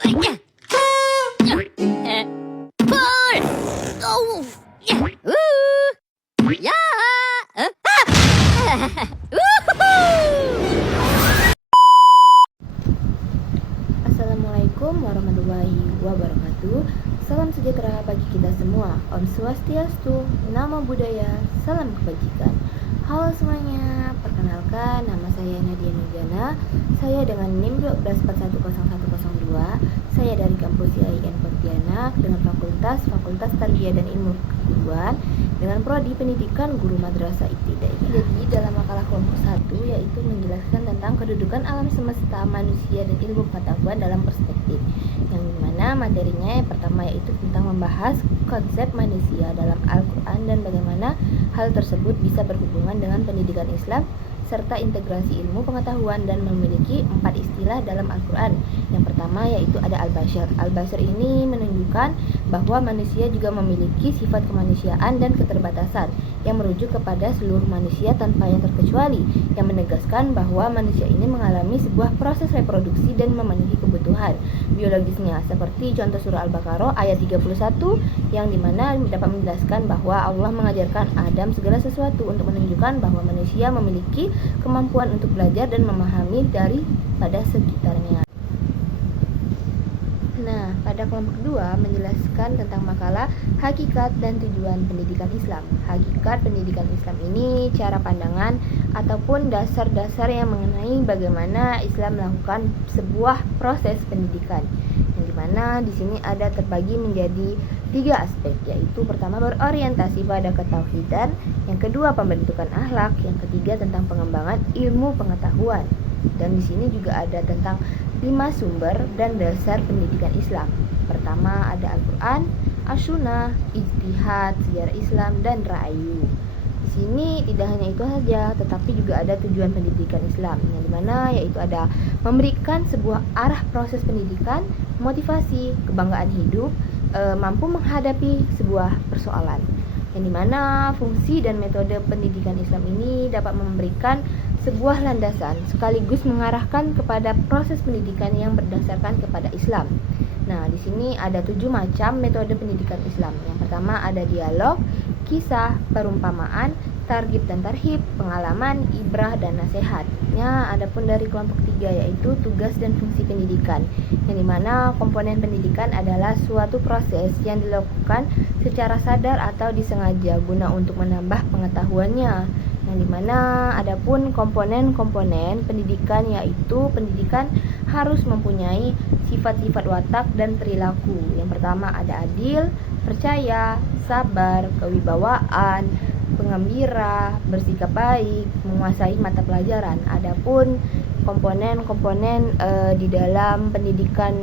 Pul! Oh! Ya! Assalamualaikum warahmatullahi wabarakatuh. Salam sejahtera bagi kita semua. Om Swastiastu, Namo Buddhaya, salam kebajikan. Halo semuanya, perkenalkan nama saya Nadia Nurjana. Saya dengan NIM 12410102. Saya dari kampus IAIN Pontianak dengan Fakultas Tarbiyah dan Ilmu Keguruan dengan prodi Pendidikan Guru Madrasah Ibtidaiyah. Jadi dalam makalah kelompok 1 yaitu menjelaskan tentang kedudukan alam semesta, manusia dan ilmu pengetahuan dalam perspektif. Yang dimana materinya yang pertama yaitu tentang membahas konsep manusia dalam Al-Quran dan bagaimana hal tersebut bisa berhubungan dengan pendidikan Islam serta integrasi ilmu pengetahuan dan memiliki 4 istilah dalam Al-Quran. Yang pertama yaitu ada Al-Bashar. Al-Bashar ini menunjukkan bahwa manusia juga memiliki sifat kemanusiaan dan keterbatasan yang merujuk kepada seluruh manusia tanpa yang terkecuali, yang menegaskan bahwa manusia ini mengalami sebuah proses reproduksi dan memenuhi kebutuhan biologisnya, seperti contoh surah Al-Baqarah ayat 31 yang dimana dapat menjelaskan bahwa Allah mengajarkan Adam segala sesuatu untuk menunjukkan bahwa manusia memiliki kemampuan untuk belajar dan memahami daripada sekitarnya. Nah, pada kelompok kedua menjelaskan tentang makalah hakikat dan tujuan pendidikan Islam. Hakikat pendidikan Islam ini cara pandangan ataupun dasar-dasar yang mengenai bagaimana Islam melakukan sebuah proses pendidikan. Yang dimana di sini ada terbagi menjadi 3 aspek, yaitu pertama berorientasi pada ketauhidan, yang kedua pembentukan akhlak, yang ketiga tentang pengembangan ilmu pengetahuan. Dan di sini juga ada tentang 5 sumber dan dasar pendidikan Islam. Pertama ada Al-Quran, As-Sunnah, Ijtihad, Sejarah Islam, dan Ra'ayu. Di sini tidak hanya itu saja, tetapi juga ada tujuan pendidikan Islam, yang dimana yaitu ada memberikan sebuah arah proses pendidikan, motivasi, kebanggaan hidup, mampu menghadapi sebuah persoalan. Yang dimana fungsi dan metode pendidikan Islam ini dapat memberikan sebuah landasan sekaligus mengarahkan kepada proses pendidikan yang berdasarkan kepada Islam. Nah, di sini ada 7 macam metode pendidikan Islam. Yang pertama ada dialog, kisah, perumpamaan, targhib dan tarhib, pengalaman, ibrah dan nasihatnya. Adapun dari kelompok 3 yaitu tugas dan fungsi pendidikan, yang dimana komponen pendidikan adalah suatu proses yang dilakukan secara sadar atau disengaja guna untuk menambah pengetahuannya. Yang dimana adapun komponen-komponen pendidikan yaitu pendidikan harus mempunyai sifat-sifat watak dan perilaku. Yang pertama ada adil, percaya, sabar, kewibawaan, pengembira, bersikap baik, menguasai mata pelajaran. Adapun komponen-komponen di dalam pendidikan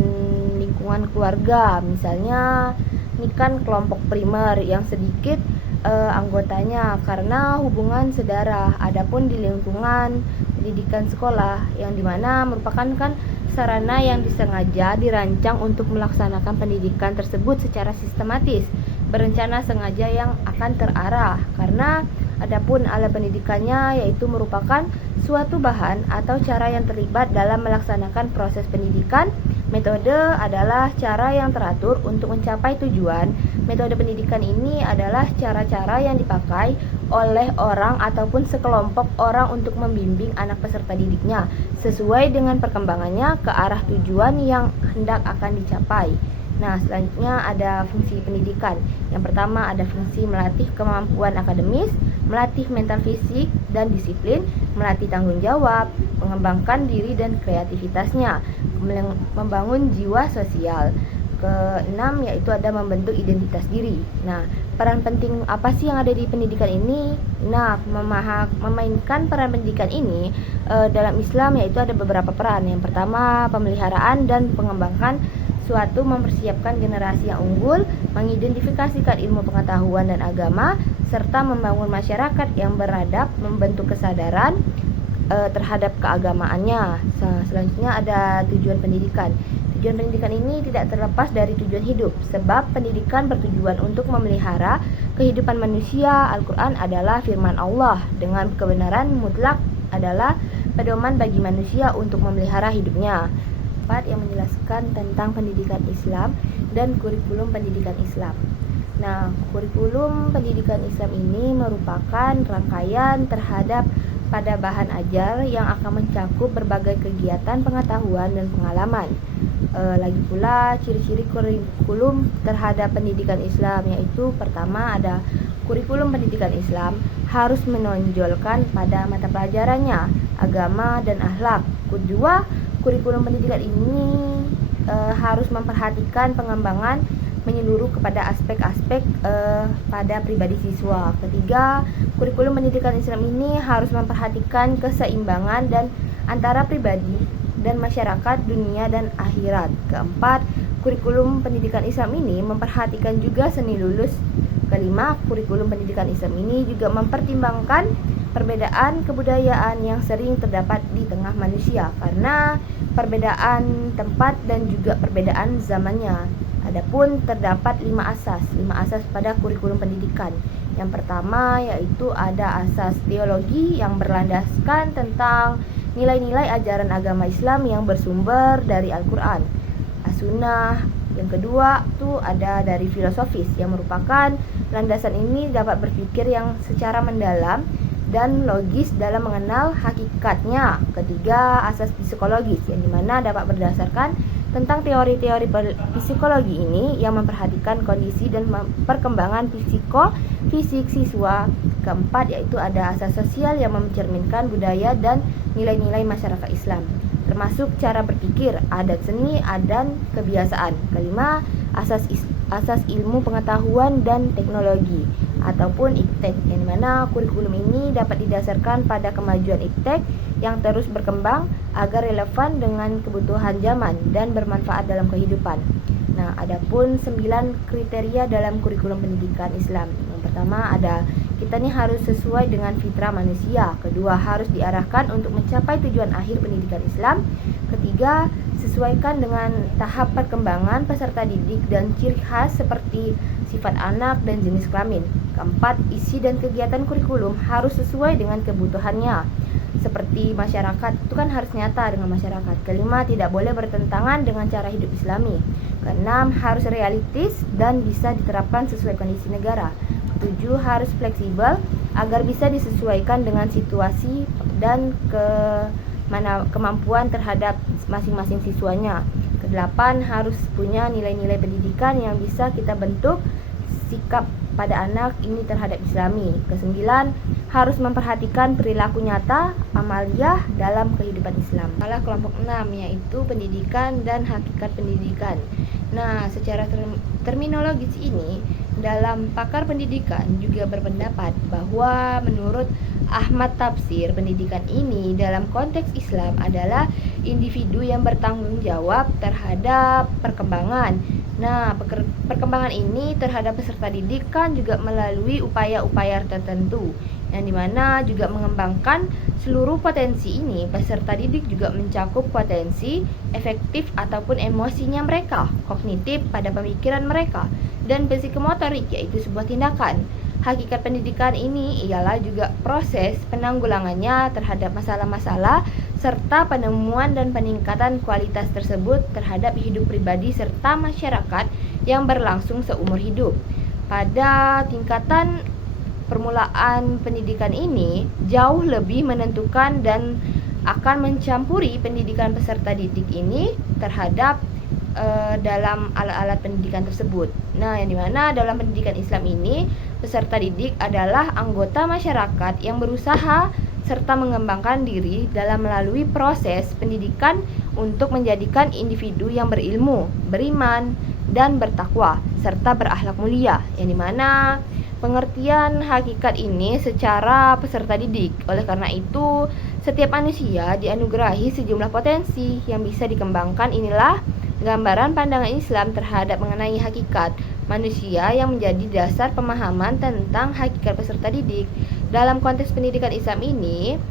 lingkungan keluarga, misalnya ini kan kelompok primer yang sedikit anggotanya karena hubungan saudara. Adapun di lingkungan pendidikan sekolah yang dimana merupakan kan sarana yang disengaja dirancang untuk melaksanakan pendidikan tersebut secara sistematis, berencana sengaja yang akan terarah. Karena adapun alat pendidikannya yaitu merupakan suatu bahan atau cara yang terlibat dalam melaksanakan proses pendidikan. Metode adalah cara yang teratur untuk mencapai tujuan. Metode pendidikan ini adalah cara-cara yang dipakai oleh orang ataupun sekelompok orang untuk membimbing anak peserta didiknya sesuai dengan perkembangannya ke arah tujuan yang hendak akan dicapai. Nah, selanjutnya ada fungsi pendidikan. Yang pertama ada fungsi melatih kemampuan akademis, melatih mental fisik dan disiplin, melatih tanggung jawab, mengembangkan diri dan kreativitasnya, membangun jiwa sosial. Keenam yaitu ada membentuk identitas diri. Nah, peran penting apa sih yang ada di pendidikan ini? Nah, memainkan peran pendidikan ini dalam Islam yaitu ada beberapa peran. Yang pertama pemeliharaan dan pengembangan suatu, mempersiapkan generasi yang unggul, mengidentifikasikan ilmu pengetahuan dan agama, serta membangun masyarakat yang beradab, membentuk kesadaran terhadap keagamaannya. Selanjutnya ada tujuan pendidikan. Tujuan pendidikan ini tidak terlepas dari tujuan hidup, sebab pendidikan bertujuan untuk memelihara kehidupan manusia. Al-Quran adalah firman Allah dengan kebenaran mutlak adalah pedoman bagi manusia untuk memelihara hidupnya. keempat yang menjelaskan tentang pendidikan Islam dan kurikulum pendidikan Islam. Nah, kurikulum pendidikan Islam ini merupakan rangkaian terhadap pada bahan ajar yang akan mencakup berbagai kegiatan pengetahuan dan pengalaman. Lagi pula ciri-ciri kurikulum terhadap pendidikan Islam, yaitu pertama ada kurikulum pendidikan Islam harus menonjolkan pada mata pelajarannya agama dan akhlak. Kedua, kurikulum pendidikan ini harus memperhatikan pengembangan menyeluruh kepada aspek-aspek pada pribadi siswa. Ketiga, kurikulum pendidikan Islam ini harus memperhatikan keseimbangan dan antara pribadi dan masyarakat, dunia dan akhirat. Keempat, kurikulum pendidikan Islam ini memperhatikan juga seni lulus. Kelima, kurikulum pendidikan Islam ini juga mempertimbangkan perbedaan kebudayaan yang sering terdapat di tengah manusia karena perbedaan tempat dan juga perbedaan zamannya. Adapun terdapat 5 asas pada kurikulum pendidikan. Yang pertama yaitu ada asas teologi yang berlandaskan tentang nilai-nilai ajaran agama Islam yang bersumber dari Al-Quran, As-Sunnah. Yang kedua itu ada dari filosofis yang merupakan landasan ini dapat berpikir yang secara mendalam dan logis dalam mengenal hakikatnya. Ketiga, asas psikologis yang dimana dapat berdasarkan tentang teori-teori psikologi ini yang memperhatikan kondisi dan perkembangan psikofisik siswa. Keempat yaitu ada asas sosial yang mencerminkan budaya dan nilai-nilai masyarakat Islam, termasuk cara berpikir, adat seni, dan kebiasaan. Kelima, asas ilmu pengetahuan dan teknologi ataupun iptek, yang dimana kurikulum ini dapat didasarkan pada kemajuan iptek yang terus berkembang agar relevan dengan kebutuhan zaman dan bermanfaat dalam kehidupan. Nah, adapun 9 kriteria dalam kurikulum pendidikan Islam. Yang pertama ada kita nih harus sesuai dengan fitrah manusia. Kedua, harus diarahkan untuk mencapai tujuan akhir pendidikan Islam. Ketiga, sesuaikan dengan tahap perkembangan peserta didik dan ciri khas seperti sifat anak dan jenis kelamin. Keempat, isi dan kegiatan kurikulum harus sesuai dengan kebutuhannya. Seperti masyarakat, itu kan harus nyata dengan masyarakat. Kelima, tidak boleh bertentangan dengan cara hidup Islami. Keenam, harus realistis dan bisa diterapkan sesuai kondisi negara. Ketujuh, harus fleksibel agar bisa disesuaikan dengan situasi dan kemampuan terhadap masing-masing siswanya. Kedelapan, harus punya nilai-nilai pendidikan yang bisa kita bentuk sikap pada anak ini terhadap Islami. Kesembilan, harus memperhatikan perilaku nyata amaliyah dalam kehidupan Islam. Malah kelompok 6 yaitu pendidikan dan hakikat pendidikan. Nah, secara terminologis ini dalam pakar pendidikan juga berpendapat bahwa menurut Ahmad Tafsir, pendidikan ini dalam konteks Islam adalah individu yang bertanggung jawab terhadap perkembangan. Nah, perkembangan ini terhadap peserta didik kan juga melalui upaya-upaya tertentu, yang dimana juga mengembangkan seluruh potensi ini. Peserta didik juga mencakup potensi efektif ataupun emosinya mereka, kognitif pada pemikiran mereka, dan psikomotorik yaitu sebuah tindakan. Hakikat pendidikan ini ialah juga proses penanggulangannya terhadap masalah-masalah serta penemuan dan peningkatan kualitas tersebut terhadap hidup pribadi serta masyarakat yang berlangsung seumur hidup. Pada tingkatan permulaan pendidikan ini jauh lebih menentukan dan akan mencampuri pendidikan peserta didik ini terhadap dalam alat-alat pendidikan tersebut. Nah, yang dimana dalam pendidikan Islam ini peserta didik adalah anggota masyarakat yang berusaha serta mengembangkan diri dalam melalui proses pendidikan untuk menjadikan individu yang berilmu, beriman, dan bertakwa serta berakhlak mulia, yang dimana pengertian hakikat ini secara peserta didik. Oleh karena itu, setiap manusia dianugerahi sejumlah potensi yang bisa dikembangkan. Inilah gambaran pandangan Islam terhadap mengenai hakikat manusia yang menjadi dasar pemahaman tentang hakikat peserta didik. Dalam konteks pendidikan Islam ini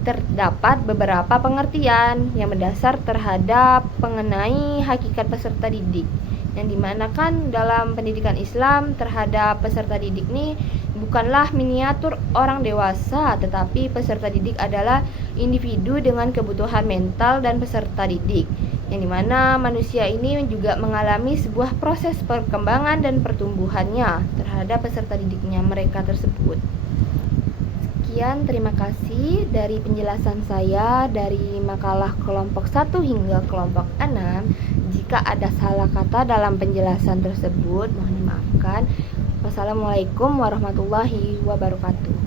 terdapat beberapa pengertian yang mendasar terhadap mengenai hakikat peserta didik, yang dimanakan dalam pendidikan Islam terhadap peserta didik ini bukanlah miniatur orang dewasa, tetapi peserta didik adalah individu dengan kebutuhan mental dan peserta didik yang dimana manusia ini juga mengalami sebuah proses perkembangan dan pertumbuhannya terhadap peserta didiknya mereka tersebut. Sekian, terima kasih dari penjelasan saya dari makalah kelompok 1 hingga kelompok 6. Jika ada salah kata dalam penjelasan tersebut, mohon dimaafkan. Wassalamualaikum warahmatullahi wabarakatuh.